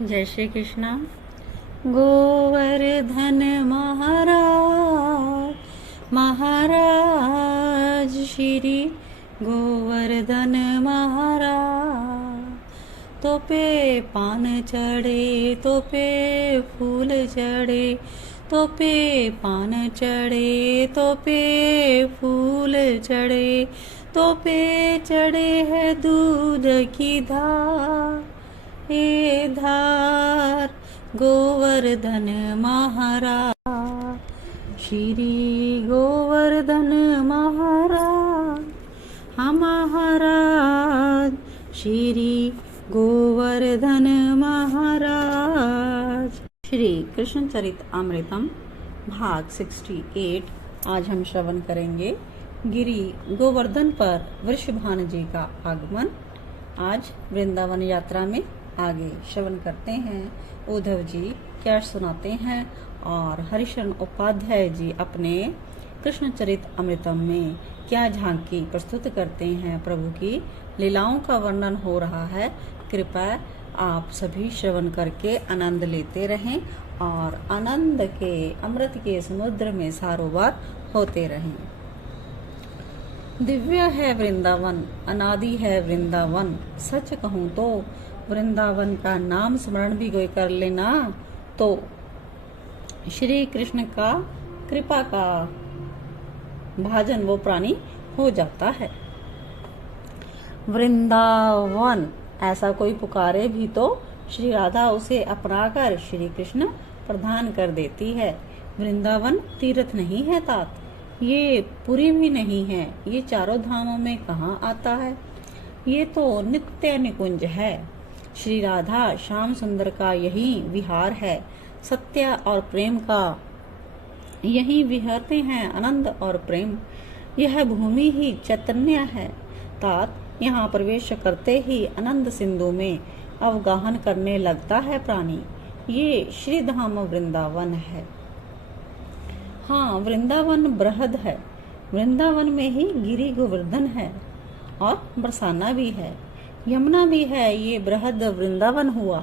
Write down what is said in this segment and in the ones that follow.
जय श्री कृष्णा। गोवर्धन महाराज श्री गोवर्धन महाराज, तो पे पान चढ़े तो पे फूल चढ़े, तो पे पान चढ़े तो पे फूल चढ़े, तो पे चढ़े है दूध की धार, हे धार गोवर्धन महाराज श्री गोवर्धन महाराज, हम महाराज श्री गोवर्धन महाराज। श्री कृष्ण चरित अमृतम भाग 68। आज हम श्रवण करेंगे गिरी गोवर्धन पर वृषभानु जी का आगमन। आज वृंदावन यात्रा में आगे श्रवण करते हैं उद्धव जी क्या सुनाते हैं और हरिशरण उपाध्याय जी अपने कृष्ण चरित अमृतम में क्या झांकी प्रस्तुत करते हैं। प्रभु की लीलाओं का वर्णन हो रहा है। कृपया आप सभी श्रवण करके आनंद लेते रहें और आनंद के अमृत के समुद्र में सारोबार होते रहें। दिव्य है वृंदावन, अनादि है वृंदावन, सच कहूँ तो वृंदावन का नाम स्मरण भी कोई कर लेना तो श्री कृष्ण का कृपा का भाजन वो प्राणी हो जाता है। वृंदावन ऐसा कोई पुकारे भी तो श्री राधा उसे अपनाकर श्री कृष्ण प्रदान कर देती है। वृंदावन तीर्थ नहीं है तात, ये पुरी भी नहीं है, ये चारों धामों में कहाँ आता है। ये तो नित्य निकुंज है। श्री राधा श्याम सुंदर का यही विहार है। सत्य और प्रेम का यही विहरते हैं आनंद और प्रेम। यह भूमि ही चैतन्य है तात, यहाँ प्रवेश करते ही आनंद सिंधु में अवगाहन करने लगता है प्राणी। ये श्री धाम वृंदावन है। हाँ, वृंदावन बृहद है। वृंदावन में ही गिरी गोवर्धन है और बरसाना भी है, यमुना भी है। ये बृहद वृंदावन हुआ।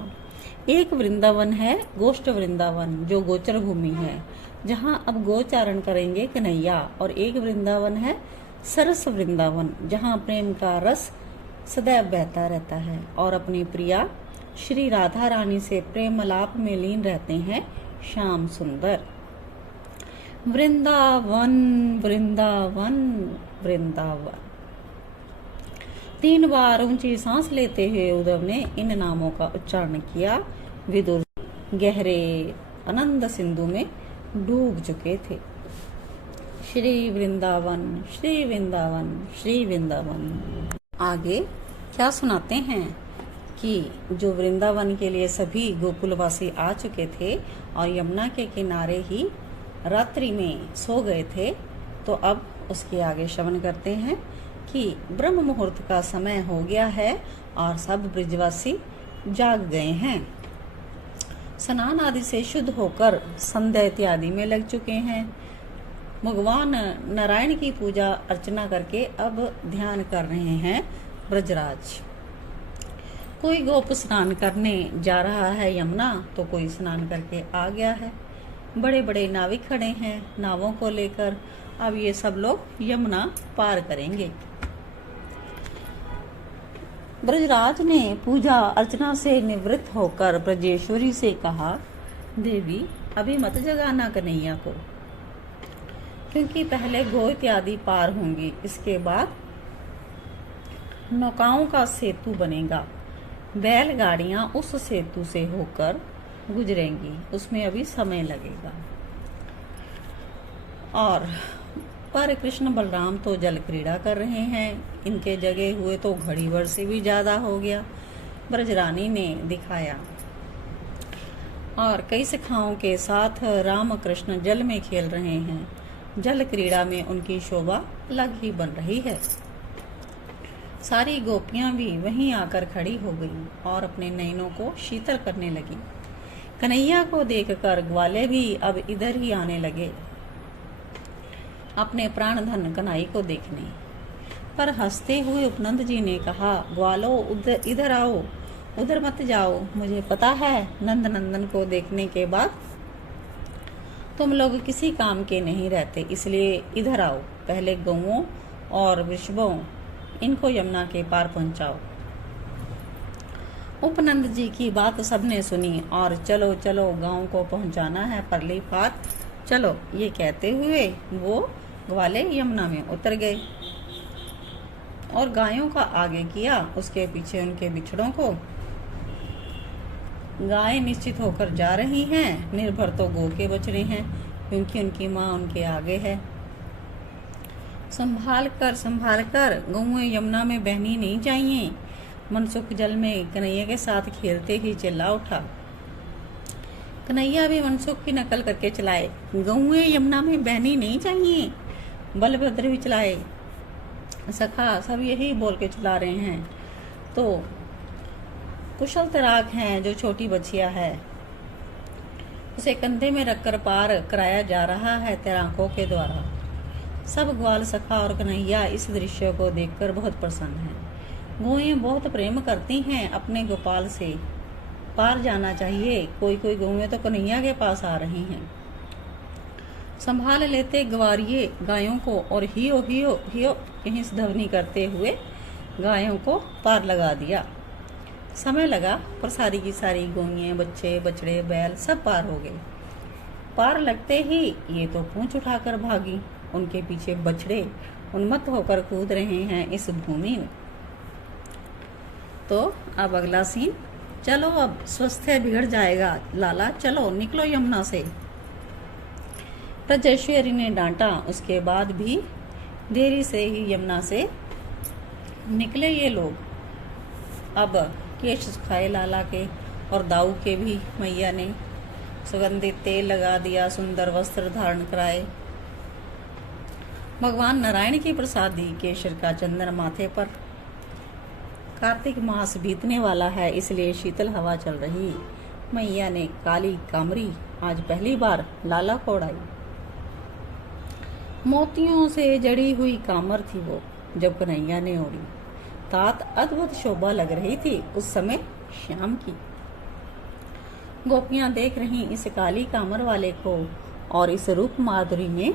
एक वृंदावन है गोष्ठ वृंदावन जो गोचर भूमि है, जहाँ अब गोचारण करेंगे कन्हैया। और एक वृंदावन है सरस वृंदावन, जहाँ प्रेम का रस सदैव बहता रहता है और अपनी प्रिया श्री राधा रानी से प्रेम अलाप में लीन रहते हैं श्याम सुंदर। वृंदावन वृंदावन वृंदावन। 3 बार ऊंची सांस लेते हुए उद्धव ने इन नामों का उच्चारण किया। विदुर गहरे आनंद सिंधु में डूब चुके थे। श्री वृंदावन श्री वृंदावन श्री वृंदावन। आगे क्या सुनाते हैं कि जो वृंदावन के लिए सभी गोकुलवासी आ चुके थे और यमुना के किनारे ही रात्रि में सो गए थे, तो अब उसके आगे श्रवण करते हैं कि ब्रह्म मुहूर्त का समय हो गया है और सब ब्रिजवासी जाग गए हैं। स्नान आदि से शुद्ध होकर संध्या इत्यादि में लग चुके हैं। भगवान नारायण की पूजा अर्चना करके अब ध्यान कर रहे हैं ब्रजराज। कोई गोप स्नान करने जा रहा है यमुना, तो कोई स्नान करके आ गया है। बड़े बड़े नाविक खड़े हैं नावों को लेकर। अब ये सब लोग यमुना पार करेंगे। ब्रजराज ने पूजा अर्चना से निवृत्त होकर ब्रजेश्वरी से कहा, देवी अभी मत जगाना कन्हैया को, क्योंकि पहले गो इत्यादि पार होंगी, इसके बाद नौकाओं का सेतु बनेगा। बैलगाड़ियां उस सेतु से होकर गुजरेंगी, उसमें अभी समय लगेगा। और पर कृष्ण बलराम तो जल क्रीड़ा कर रहे हैं, इनके जगे हुए तो घड़ी भर से भी ज्यादा हो गया। ब्रजरानी ने दिखाया और कई सखाओं के साथ राम कृष्ण जल में खेल रहे हैं। जल क्रीड़ा में उनकी शोभा अलग ही बन रही है। सारी गोपियां भी वहीं आकर खड़ी हो गईं और अपने नयनों को शीतल करने लगी। कन्हैया को देखकर ग्वाले भी अब इधर ही आने लगे अपने प्राण धन कन्हई को देखने। पर हंसते हुए उपनंद जी ने कहा, ग्वालो इधर आओ, उधर मत जाओ, मुझे पता है नंद नंदन को देखने के बाद तुम लोग किसी काम के नहीं रहते, इसलिए इधर आओ। पहले गौओं और वृषभों इनको यमुना के पार पहुंचाओ। उपनंद जी की बात सबने सुनी और चलो चलो गांव को पहुंचाना है परली पार, चलो ये कहते हुए वो ग्वाले यमुना में उतर गए और गायों का आगे किया, उसके पीछे उनके बिछड़ों को। गायें निश्चित होकर जा रही हैं, निर्भर तो गो के बछड़े हैं क्योंकि उनकी माँ उनके आगे है। संभाल कर गौएं यमुना में बहनी नहीं चाहिए। मनसुख जल में कन्हैया के साथ खेलते ही चिल्ला उठा। कन्हैया भी मनसुख की नकल करके चलाए, गौएं यमुना में बहनी नहीं चाहिए। बलभद्र भी चलाए, सखा सब यही बोल के चला रहे हैं। तो कुशल तैराक हैं जो छोटी बछिया है, उसे कंधे में रखकर पार कराया जा रहा है तैराकों के द्वारा। सब ग्वाल, सखा और कन्हैया इस दृश्य को देखकर बहुत प्रसन्न हैं। गौएं बहुत प्रेम करती हैं अपने गोपाल से, पार जाना चाहिए। कोई कोई गौएं तो कन्हैया के पास आ रही हैं। संभाल लेते ग्वारिये गायों को और हियो हियो हियो हिंस ध्वनि करते हुए गायों को पार लगा दिया। समय लगा पर सारी की सारी गौएं, बच्चे, बछड़े, बैल सब पार हो गए। पार लगते ही ये तो पूंछ उठाकर भागी, उनके पीछे बछड़े उन्मत्त होकर कूद रहे हैं इस भूमि में। तो अब अगला सीन, चलो अब स्वास्थ्य बिगड़ जाएगा लाला, चलो निकलो यमुना से। ब्रजेश्वरी ने डांटा। उसके बाद भी देरी से ही यमुना से निकले ये लोग। अब केश सुखाए लाला के और दाऊ के भी मैया ने सुगंधित तेल लगा दिया, सुंदर वस्त्र धारण कराए। भगवान नारायण की प्रसादी केशर का चंदन माथे पर। कार्तिक मास बीतने वाला है, इसलिए शीतल हवा चल रही। मैया ने काली कामरी आज पहली बार लाला को उड़ाई। मोतियों से जड़ी हुई कामर थी वो जब कन्हैया ने ओढ़ी। तात अद्भुत शोभा लग रही थी उस समय शाम की। गोपियां देख रही इस काली कामर वाले को और इस रूप माधुरी में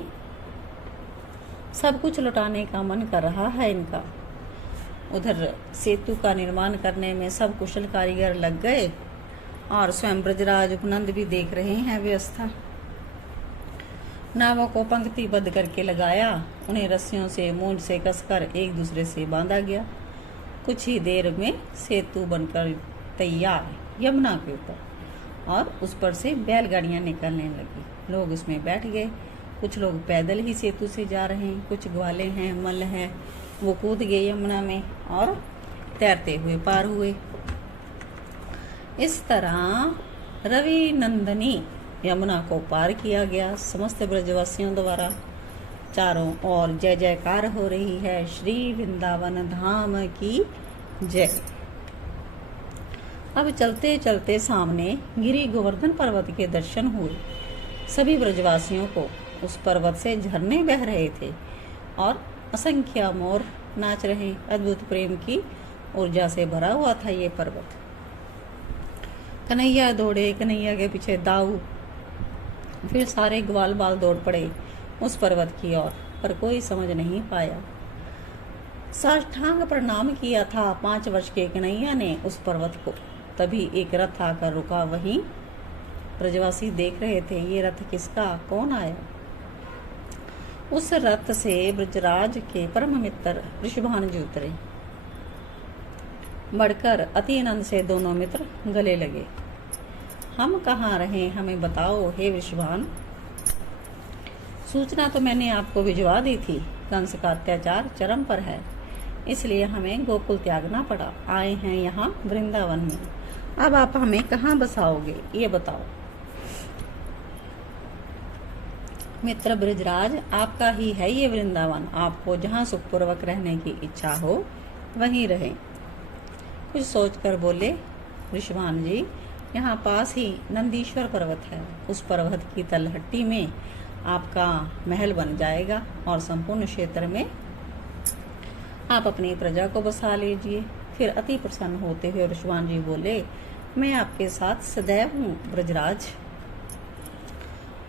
सब कुछ लुटाने का मन कर रहा है इनका। उधर सेतु का निर्माण करने में सब कुशल कारीगर लग गए और स्वयं ब्रजराज उपनंद भी देख रहे हैं व्यवस्था। नावों को पंक्तिबद्ध करके लगाया, उन्हें रस्सियों से मूंज से कसकर एक दूसरे से बांधा गया। कुछ ही देर में सेतु बनकर तैयार यमुना के ऊपर और उस पर से बैलगाड़ियां निकलने लगी। लोग उसमें बैठ गए। कुछ लोग पैदल ही सेतु से जा रहे हैं, कुछ ग्वाले हैं, मल हैं, वो कूद गए यमुना में और तैरते हुए पार हुए। इस तरह रवि नंदनी यमुना को पार किया गया समस्त ब्रजवासियों द्वारा। चारों ओर जय जयकार हो रही है, श्री वृंदावन धाम की जय। अब चलते चलते सामने गिरि गोवर्धन पर्वत के दर्शन हुए। सभी ब्रजवासियों को उस पर्वत से झरने बह रहे थे और असंख्य मोर नाच रहे। अद्भुत प्रेम की ऊर्जा से भरा हुआ था ये पर्वत। कन्हैया दौड़े, कन्हैया के पीछे दाऊ, फिर सारे ग्वाल बाल दौड़ पड़े उस पर्वत की ओर, पर कोई समझ नहीं पाया। साष्टांग प्रणाम किया था 5 वर्ष के कन्हैया ने उस पर्वत को। तभी एक रथ आकर रुका। वहीं ब्रजवासी देख रहे थे ये रथ किसका, कौन आया। उस रथ से ब्रजराज के परम मित्र वृषभान जी उतरे। बढ़कर अति आनंद से दोनों मित्र गले लगे। हम कहाँ रहे, हमें बताओ हे वृषभान। सूचना तो मैंने आपको भिजवा दी थी, कंस का अत्याचार चरम पर है, इसलिए हमें गोकुल त्यागना पड़ा। आए हैं यहाँ वृंदावन में। अब आप हमें कहाँ बसाओगे ये बताओ। मित्र ब्रजराज, आपका ही है ये वृंदावन। आपको जहाँ सुखपूर्वक रहने की इच्छा हो वहीं रहें। कुछ सोचकर बोले वृषभान जी, यहाँ पास ही नंदीश्वर पर्वत है। उस पर्वत की तलहट्टी में आपका महल बन जाएगा और संपूर्ण क्षेत्र में आप अपनी प्रजा को बसा लीजिए। फिर अति प्रसन्न होते हुए वृषभान जी बोले, मैं आपके साथ सदैव हूँ ब्रजराज,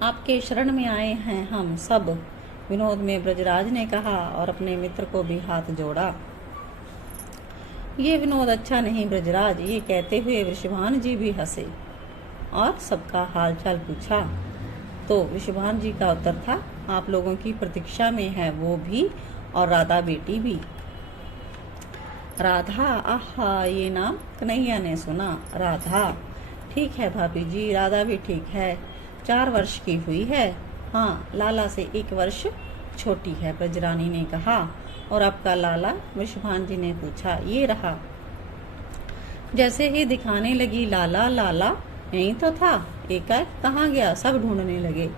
आपके शरण में आए हैं हम सब। विनोद में ब्रजराज ने कहा और अपने मित्र को भी हाथ जोड़ा। ये विनोद अच्छा नहीं ब्रजराज, ये कहते हुए वृषभान जी भी हंसे और सबका हालचाल पूछा। तो वृषभान जी का उत्तर था, आप लोगों की प्रतीक्षा में है वो भी और राधा बेटी भी। राधा, आहा, ये नाम कन्हैया ने सुना। राधा, ठीक है भाभी जी, राधा भी ठीक है, 4 वर्ष की हुई है। हाँ, लाला से 1 वर्ष छोटी है, ब्रजरानी ने कहा। और आपका लाला, वृषभान जी ने पूछा। ये रहा। जैसे ही दिखाने लगी लाला, लाला यहीं तो था, एकाएक कहाँ गया, सब ढूंढने लगे।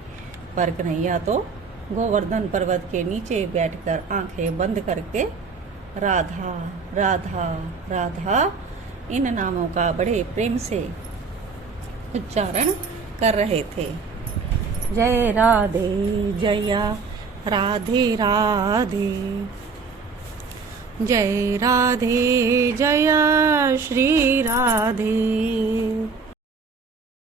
पर कन्हैया तो गोवर्धन पर्वत के नीचे बैठकर आंखें बंद करके राधा राधा राधा इन नामों का बड़े प्रेम से उच्चारण कर रहे थे। जय राधे जया राधे राधे, जय राधे जया श्री राधे।